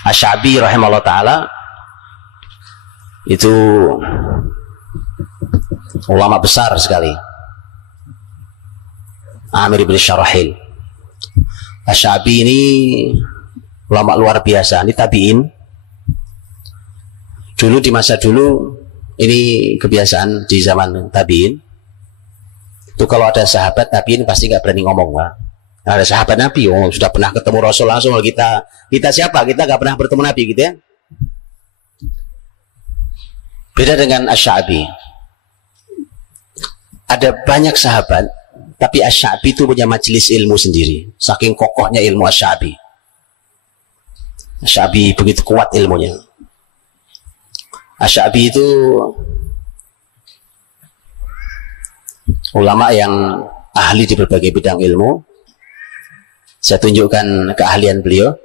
Asy-Sya'bi rahimahullah ta'ala itu ulama besar sekali. Amir bin Syarahil. Asy-Sya'bi ini ulama luar biasa. Ini tabi'in. Dulu di masa dulu ini kebiasaan di zaman tabi'in. Itu kalau ada sahabat tabi'in pasti nggak berani ngomong, Pak. Ada sahabat Nabi, sudah pernah ketemu Rasul langsung, kita siapa? Kita nggak pernah bertemu Nabi gitu ya. Beda dengan Asy-Sya'bi. Ada banyak sahabat, tapi Asy-Sya'bi itu punya majelis ilmu sendiri. Saking kokohnya ilmu Asy-Sya'bi. Asy-Sya'bi begitu kuat ilmunya. Asy-Sya'bi itu ulama yang ahli di berbagai bidang ilmu. Saya tunjukkan keahlian beliau.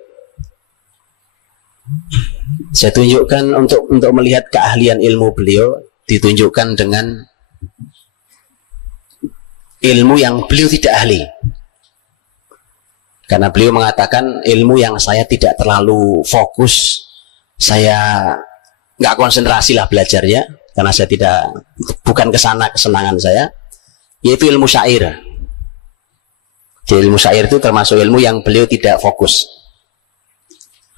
Saya tunjukkan untuk melihat keahlian ilmu beliau ditunjukkan dengan ilmu yang beliau tidak ahli. Karena beliau mengatakan ilmu yang saya tidak terlalu fokus, saya nggak konsentrasi lah belajarnya, karena saya bukan kesana kesenangan saya, yaitu ilmu syair. Jadi ilmu syair itu termasuk ilmu yang beliau tidak fokus.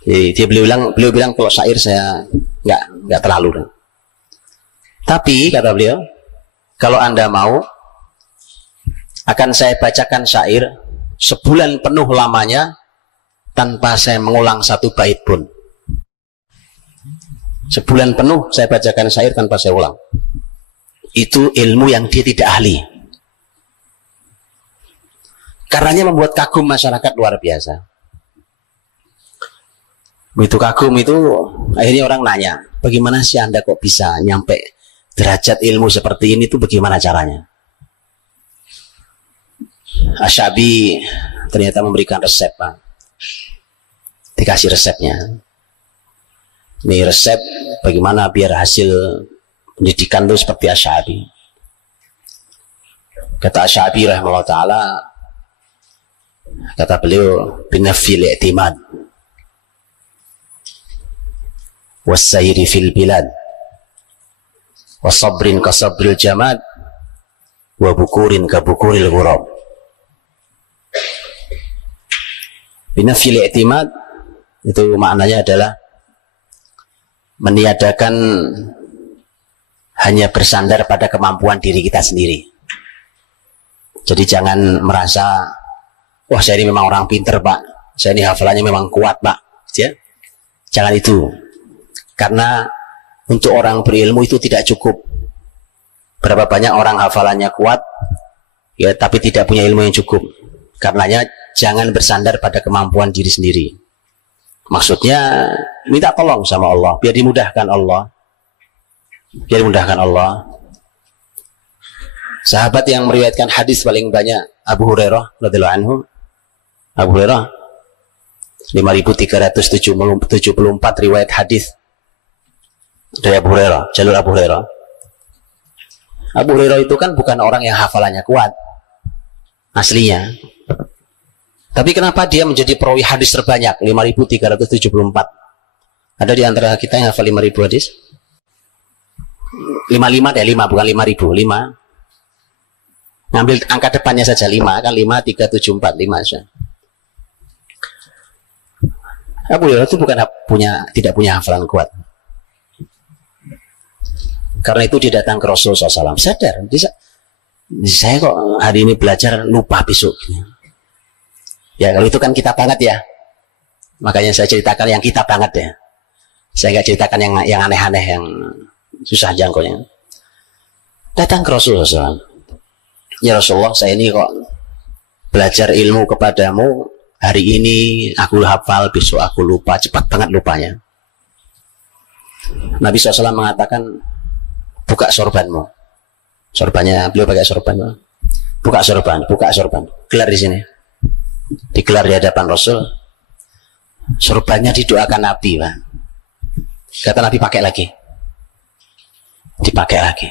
Jadi beliau bilang kalau syair saya nggak terlalu. Tapi kata beliau, kalau Anda mau, akan saya bacakan syair sebulan penuh lamanya tanpa saya mengulang satu bait pun. Sebulan penuh saya bacakan syair tanpa saya ulang. Itu ilmu yang dia tidak ahli. Karenanya membuat kagum masyarakat luar biasa. Begitu kagum itu, akhirnya orang nanya, bagaimana sih Anda kok bisa nyampe derajat ilmu seperti ini, itu bagaimana caranya? Asy-Sya'bi ternyata memberikan resep, Pak. Dikasih resepnya. Ini resep bagaimana biar hasil pendidikan itu seperti Asy-Sya'bi. Kata Asy-Sya'bi rahimahullah ta'ala, kata beliau, binafil i'timad wassayri fil bilad wasabrin kasabril jamad wa bukurin kabukuril ghurab. Binafil i'timad itu maknanya adalah meniadakan hanya bersandar pada kemampuan diri kita sendiri. Jadi jangan merasa, wah saya ini memang orang pinter, Pak, saya ini hafalannya memang kuat, Pak, ya? Jangan itu. Karena untuk orang berilmu itu tidak cukup. Berapa banyak orang hafalannya kuat, ya, tapi tidak punya ilmu yang cukup. Karenanya jangan bersandar pada kemampuan diri sendiri. Maksudnya minta tolong sama Allah, biar dimudahkan Allah. Biar dimudahkan Allah. Sahabat yang meriwayatkan hadis paling banyak Abu Hurairah radhiyallahu anhu. Abu Hurairah 5.374 riwayat hadis dari Abu Hurairah, jalur Abu Hurairah. Abu Hurairah itu kan bukan orang yang hafalannya kuat aslinya. Tapi kenapa dia menjadi perawi hadis terbanyak 5.374? Ada di antara kita yang hafal 5.000 hadis? 55 deh, 5 bukan 5.000, 5. Ngambil angka depannya saja 5, kan 5.374, 5 saja. Abu Hurairah itu tidak punya hafalan kuat. Karena itu dia datang ke Rasul SAW, sadar, saya kok hari ini belajar lupa besok. Ya kalau itu kan kita banget ya. Makanya saya ceritakan yang kita banget ya. Saya nggak ceritakan yang aneh-aneh, yang susah jangkaunya. Datang ke Rasulullah SAW. Ya Rasulullah, saya ini kok belajar ilmu kepadamu, hari ini aku hafal, besok aku lupa, cepat banget lupanya. Nabi SAW mengatakan, buka sorbanmu. Sorbannya, beliau pakai sorban. Buka sorban. Gelar di sini. Digelar di hadapan Rasul. Sorbannya didoakan Nabi, Pak. Kata Nabi, pakai lagi. Dipakai lagi.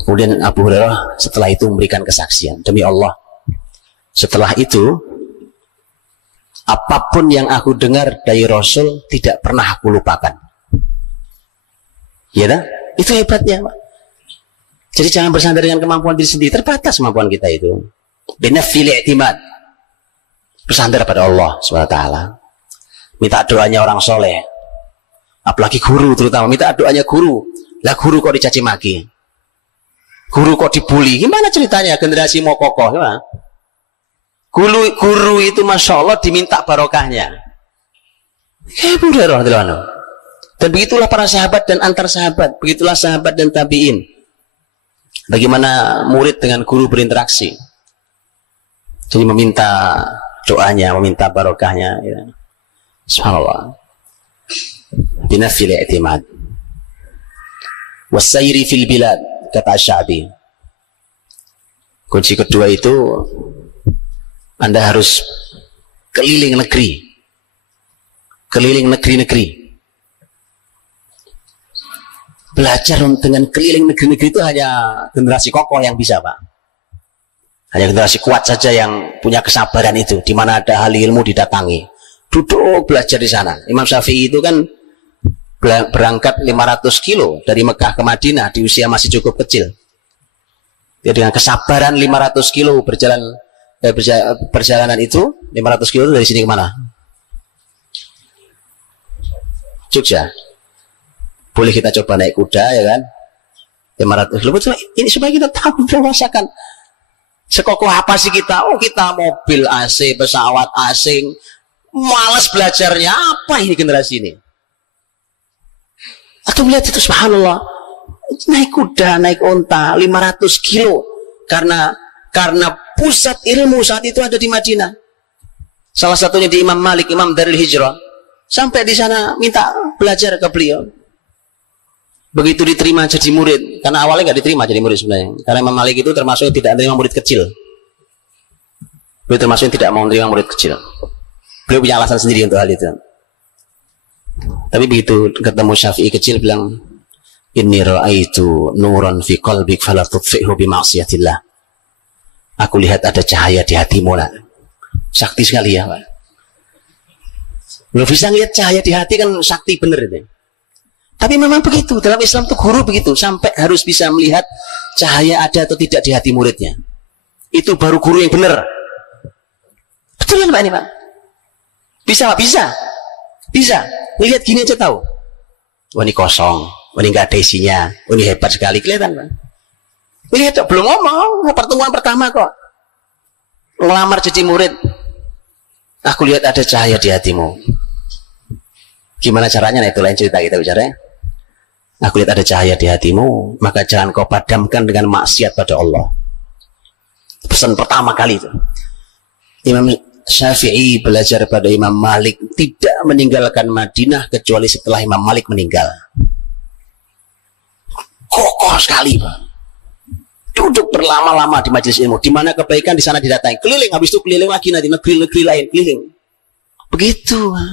Kemudian Abu Hurairah setelah itu memberikan kesaksian, demi Allah, setelah itu apapun yang aku dengar dari Rasul tidak pernah aku lupakan. Ya dah? Itu hebatnya, Pak. Jadi jangan bersandar dengan kemampuan diri sendiri. Terbatas kemampuan kita itu. Binafil i'timad. Bersandar pada Allah SWT. Minta doanya orang soleh. Apalagi guru terutama. Minta doanya guru. Lah guru kok dicaci maki. Guru kok dibully. Gimana ceritanya generasi mau kokoh? Gimana? Guru itu Masya Allah diminta barokahnya. Dan begitulah para sahabat dan antar sahabat. Begitulah sahabat dan tabi'in. Bagaimana murid dengan guru berinteraksi. Jadi meminta doanya, meminta barokahnya. Ya. Subhanallah. Binafil i'timad. Wasayri fil bilad. Kata Syabi. Kunci kedua itu Anda harus keliling negeri. Keliling negeri-negeri. Belajar dengan keliling negeri-negeri itu hanya generasi kokoh yang bisa, Pak. Hanya generasi kuat saja yang punya kesabaran itu. Di mana ada ahli ilmu didatangi. Duduk belajar di sana. Imam Syafi'i itu kan berangkat 500 kilo dari Mekah ke Madinah di usia masih cukup kecil. Dia dengan kesabaran 500 kilo perjalanan itu 500 kilo itu dari sini kemana? Jogja. Boleh kita coba naik kuda ya kan? 500 kilo. Ini supaya kita tahu merasakan sekokoh apa sih kita. Oh kita mobil AC, pesawat asing, malas belajarnya. Apa ini generasi ini? Atau melihat itu subhanallah, naik kuda, naik onta 500 kilo karena pusat ilmu saat itu ada di Madinah. Salah satunya di Imam Malik, Imam Darul Hijrah. Sampai di sana minta belajar ke beliau. Begitu diterima jadi murid, karena awalnya nggak diterima jadi murid sebenarnya. Karena Imam Malik itu termasuk yang tidak menerima murid kecil. Beliau termasuk yang tidak mau menerima murid kecil. Beliau punya alasan sendiri untuk hal itu. Tapi begitu ketemu Syafi'i kecil bilang, inni ra'aitu nuran fi qalbik fala tudfi'hu bi ma'siyatillah. Aku lihat ada cahaya di hatimu, nak. Sakti sekali ya, Pak. Belum bisa ngelihat cahaya di hati kan sakti bener itu. Tapi memang begitu, dalam Islam tuh guru begitu, sampai harus bisa melihat cahaya ada atau tidak di hati muridnya. Itu baru guru yang benar. Betul kan Pak ini, Pak? Bisa, Pak? Bisa. Lihat gini aja tahu. Wah ini kosong, wah ini nggak ada isinya, wah ini hebat sekali, kelihatan Pak. Lihat belum ngomong, pertemuan pertama kok. Ngelamar jadi murid. Aku lihat ada cahaya di hatimu. Gimana caranya? Nah itu lain cerita kita bicara. Aku lihat ada cahaya di hatimu, maka jangan kau padamkan dengan maksiat pada Allah. Pesan pertama kali itu. Imam Syafi'i belajar pada Imam Malik, tidak meninggalkan Madinah kecuali setelah Imam Malik meninggal. Kokoh sekali, Pak. Duduk berlama-lama di majelis ilmu, di mana kebaikan di sana didatangi. Keliling, habis itu keliling lagi nanti negeri-negeri lain, keliling. Begitu, Pak.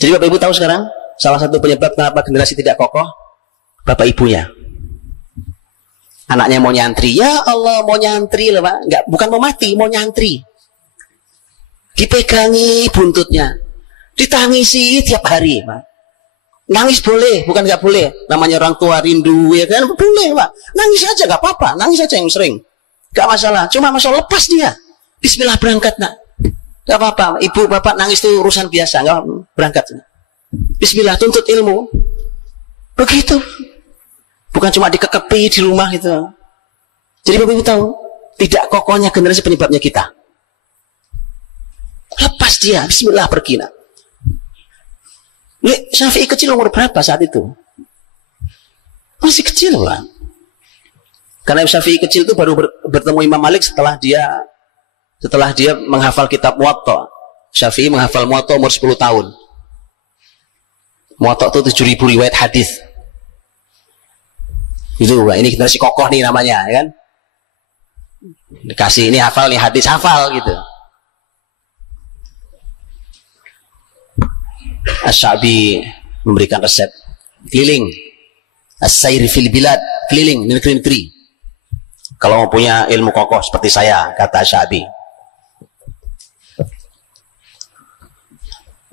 Jadi Bapak Ibu tahu sekarang salah satu penyebab kenapa generasi tidak kokoh? Bapak ibunya. Anaknya mau nyantri, ya Allah mau nyantri loh Pak. Enggak, bukan mau mati, mau nyantri. Dipegangi buntutnya, ditangisi tiap hari, Pak. Nangis boleh, bukan nggak boleh. Namanya orang tua rindu, ya kan? Boleh, Pak. Nangis aja, nggak apa-apa. Nangis aja yang sering, nggak masalah. Cuma masalah lepas dia. Bismillah berangkat, nak. Nggak apa-apa. Ibu, bapak nangis itu urusan biasa, nggak berangkat. Bismillah, tuntut ilmu. Begitu. Bukan cuma dikekepi di rumah itu. Jadi Bapak Ibu tahu, tidak kokohnya generasi penyebabnya kita. Lepas dia, bismillah pergi nak. Syafi'i kecil umur berapa saat itu? Masih kecil lah. Karena Syafi'i kecil itu baru bertemu Imam Malik setelah dia menghafal kitab Muwatta. Syafi'i menghafal Muwatta umur 10 tahun. Muwatta itu 7.000 riwayat hadis. Itu ini generasi kokoh nih namanya, ya kan? Dikasih ini hafal nih hadis, hafal gitu. Asy-Sya'bi memberikan resep keliling, as-sayr fil bilad, keliling di negeri-negeri. Kalau mau punya ilmu kokoh seperti saya, kata Asy-Sya'bi.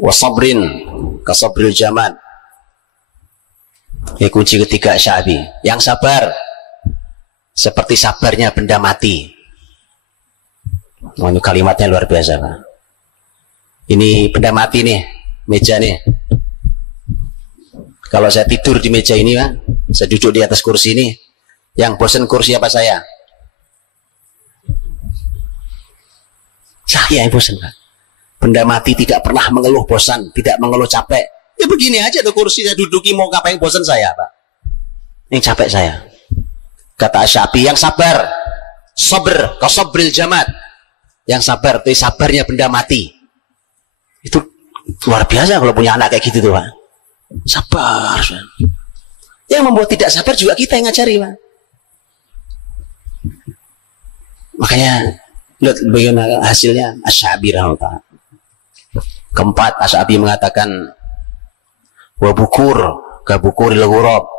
Wasabrin kasabril jamad. Ini kunci ketiga Syabi. Yang sabar seperti sabarnya benda mati. Ini kalimatnya luar biasa, Pak. Ini benda mati nih, meja nih. Kalau saya tidur di meja ini, Pak, saya duduk di atas kursi ini, yang bosan kursi apa saya? Saya yang bosan, Pak. Benda mati tidak pernah mengeluh bosan, tidak mengeluh capek. Ya begini aja tuh kursi saya duduki, mau ngapain bosan saya, Pak? Yang capek saya. Kata Asyabi, yang sabar, sabr, kasabril jamad. Yang sabar, itu sabarnya benda mati. Itu luar biasa kalau punya anak kayak gitu tuh, Pak. Sabar. Yang membuat tidak sabar juga kita yang ngajari, Pak. Makanya lihat bagaimana hasilnya Asyabi rahimahullah. Keempat, Asyabi mengatakan wa bukur kabukuril ghurab.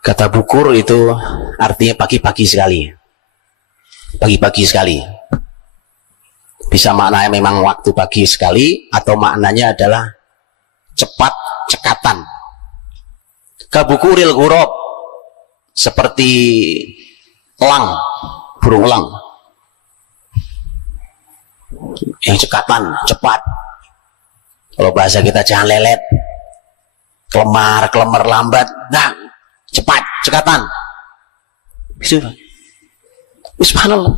Kata bukur itu artinya pagi-pagi sekali. Pagi-pagi sekali. Bisa maknanya memang waktu pagi sekali, atau maknanya adalah cepat cekatan. Kabukuril ghurab, seperti elang, burung elang yang cekatan, cepat. Kalau bahasa kita jangan lelet, kelemar lambat, nah cepat, cekatan. Subhanallah.